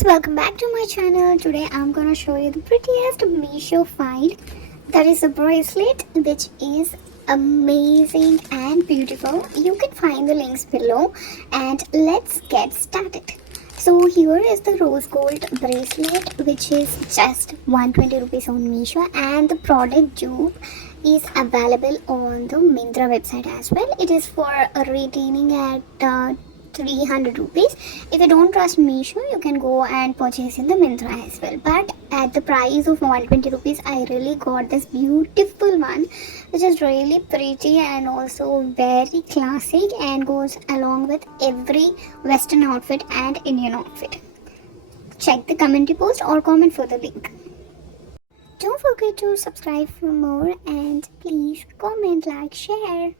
guys, welcome back to my channel. Today I'm gonna show you the prettiest Meesho find. That is a bracelet which is amazing and beautiful. You can find the links below and let's get started. So here is the rose gold bracelet which is just 120 rupees on Meesho, and the product dupe is available on the Myntra website as well. It is for retaining at 300 rupees. If you don't trust Meesho, you can go and purchase in the Myntra as well. But at the price of 120 rupees, I really got this beautiful one, which is really pretty and also very classic and goes along with every Western outfit and Indian outfit. Check the community post or comment for the link. Don't forget to subscribe for more and please comment, like, share.